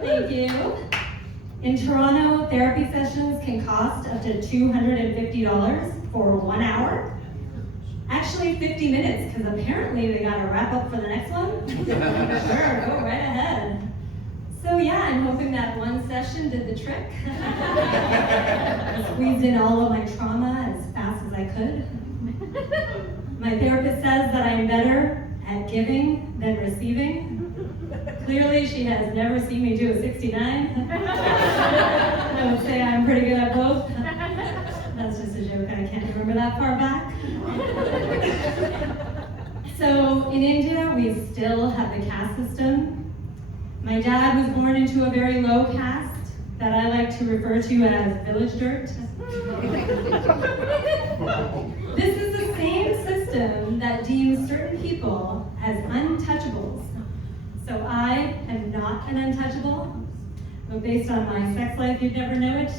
Thank you. In Toronto, therapy sessions can cost up to $250 for 1 hour. Actually, 50 minutes, because apparently they gotta wrap up for the next one. Sure, go right ahead. So yeah, I'm hoping that one session did the trick. I squeezed in all of my trauma as fast as I could. My therapist says that I'm better at giving than receiving. Clearly, she has never seen me do a 69. I would say I'm pretty good at both. That's just a joke, I can't remember that far back. So in India, we still have the caste system. My dad was born into a very low caste that I like to refer to as village dirt. This is the same system that deems certain people as untouchables. So I am not an untouchable, but based on my sex life, you'd never know it.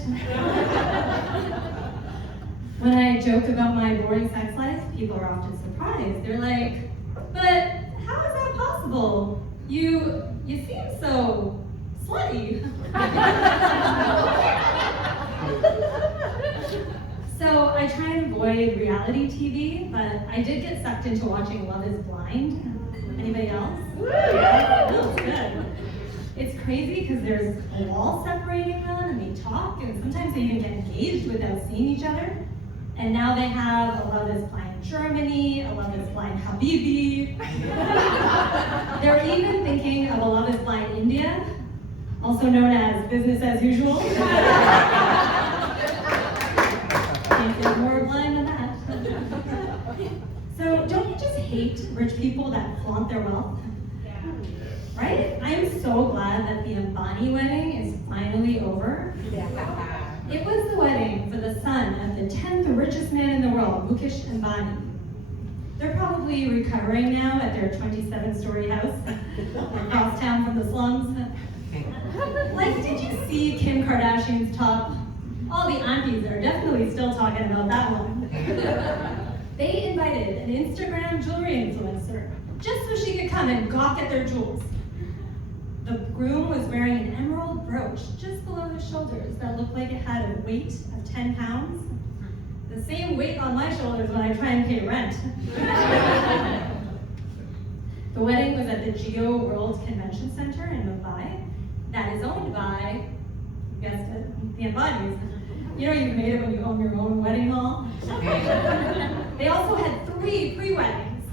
When I joke about my boring sex life, people are often surprised. They're like, but how is that possible? You seem so slutty. So I try and avoid reality TV, but I did get sucked into watching Love is Blind. Anybody else? Yeah, no, it's good. It's crazy because there's a wall separating them and they talk and sometimes they even get engaged without seeing each other. And now they have a Love is Blind Germany, a Love is Blind Habibi. They're even thinking of a Love is Blind India, also known as business as usual. Can't get more blind than that. So don't you just hate rich people that flaunt their wealth? Right? I am so glad that the Ambani wedding is finally over. It was the wedding for the son of the 10th richest man in the world, Mukesh Ambani. They're probably recovering now at their 27-story house across town from the slums. Like, did you see Kim Kardashian's top? All the aunties are definitely still talking about that one. They invited an Instagram jewelry influencer just so she could come and gawk at their jewels. The groom was wearing an emerald brooch just below his shoulders that looked like it had a weight of 10 pounds. The same weight on my shoulders when I try and pay rent. The wedding was at the Geo World Convention Center in Mumbai that is owned by, you guessed it, the Ambanis. You know you've made it when you own your own wedding hall? They also had 3 pre-weddings.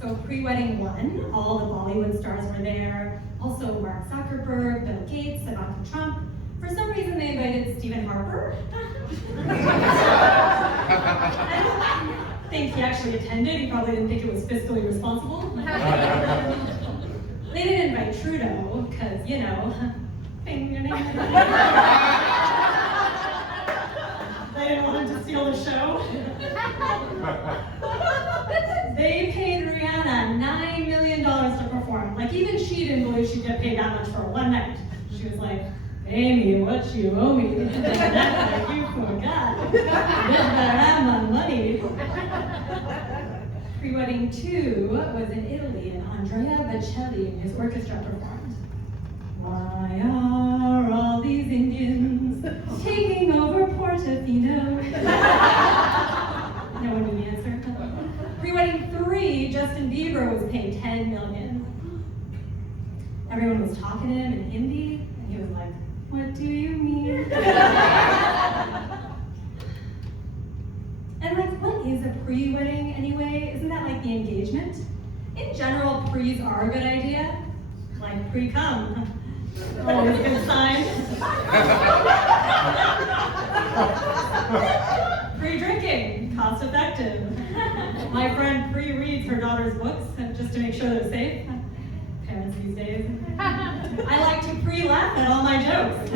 So pre-wedding 1, all the Bollywood stars were there. Also Mark Zuckerberg, Bill Gates, Ivanka Trump. For some reason they invited Stephen Harper. I don't think he actually attended. He probably didn't think it was fiscally responsible. They didn't invite Trudeau, because, you know, they didn't want him to steal the show. They paid Rihanna $9 million to perform. Like, even she didn't believe she'd get paid that much for one night. She was like, pay me what you owe me. Like, you forgot. You better have my money. Pre-wedding 2 was in Italy, and Andrea Bocelli and his orchestra performed. Why are all these Indians taking over Portofino? No one knew the answer. Pre-wedding 3, Justin Bieber was paid $10 million. Everyone was talking to him in Hindi, and he was like, what do you mean? And like, what is a pre-wedding anyway? Isn't that like the engagement? In general, pre's are a good idea. Like pre-cum. Always a good sign. Pre-drinking, cost effective. My friend pre-reads her daughter's books just to make sure they're safe. Parents these days. I like to pre-laugh at all my jokes.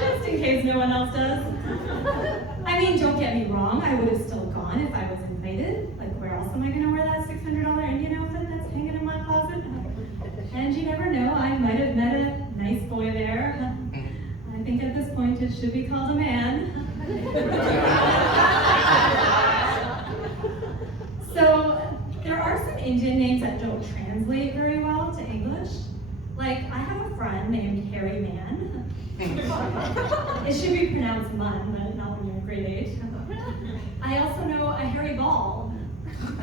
Just in case no one else does. I mean, don't get me wrong, I would have still gone if I was invited. Like, where else am I going to wear that $600 Indian outfit that's hanging in my closet? And you never know, I might have met a nice boy there. I think at this point it should be called a man. So, there are some Indian names that don't translate very well to English. Like, I have a friend friend named Harry Mann. It should be pronounced Mun, but not when you're in grade 8. I also know a Harry Ball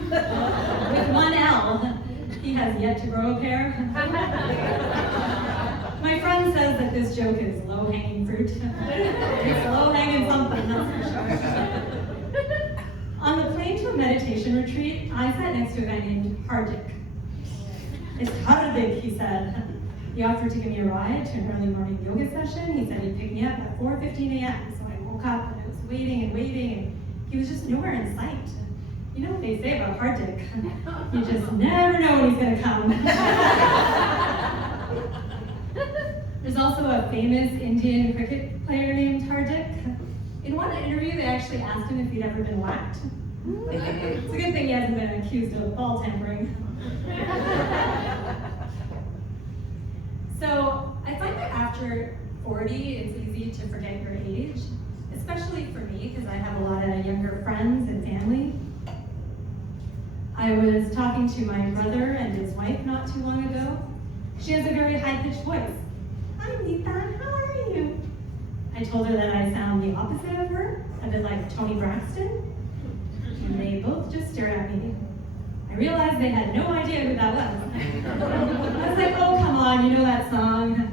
with one L. He has yet to grow a pair. My friend says that this joke is low-hanging fruit. It's low-hanging something, that's for sure. On the plane to a meditation retreat, I sat next to a guy named Hardik. It's Hardik, he said. He offered to give me a ride to an early morning yoga session. He said he'd pick me up at 4:15 a.m. So I woke up and I was waiting and waiting, and he was just nowhere in sight. You know what they say about Hardik? You just never know when he's gonna come. There's also a famous Indian cricket player named Hardik. In one interview, they actually asked him if he'd ever been whacked. It's a good thing he hasn't been accused of ball tampering. So I find that after 40, it's easy to forget your age, especially for me, because I have a lot of younger friends and family. I was talking to my brother and his wife not too long ago. She has a very high-pitched voice. Hi, Nita, how are you? I told her that I sound the opposite of her, a bit like Toni Braxton, and they both just stared at me. I realized they had no idea who that was. I was like, oh, come on, you know that song.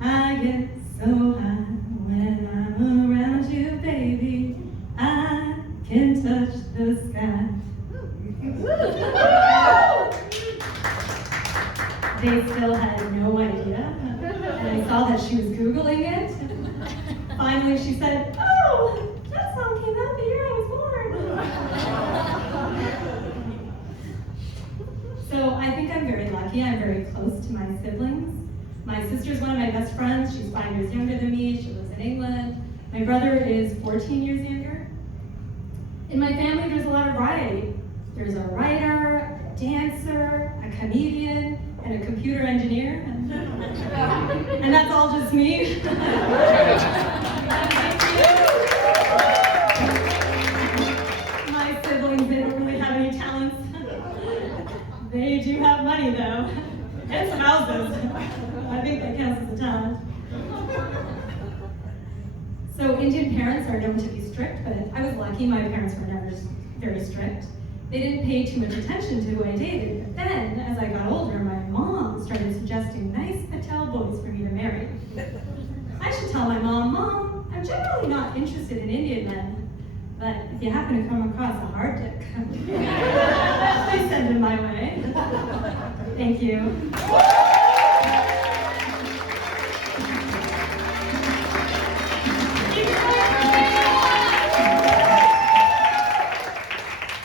I get so high when I'm around you, baby. I can touch the sky. They still had no idea, and I saw that she was Googling it. Finally, she said, oh, that song came out the year I was born. So I think I'm very lucky. I'm very close to my siblings. My sister's one of my best friends. She's 5 years younger than me. She lives in England. My brother is 14 years younger. In my family, there's a lot of variety. There's a writer, a dancer, a comedian, and a computer engineer. And that's all just me. My siblings, they don't really have any talents. They do have money though, and some houses. I think that counts as a talent. So Indian parents are known to be strict, but I was lucky, my parents were never very strict. They didn't pay too much attention to who I dated, but then, as I got older, my mom started suggesting nice Patel boys for me to marry. I should tell my mom, Mom, I'm generally not interested in Indian men, but if you happen to come across a Hardik, please send him my way. Thank you.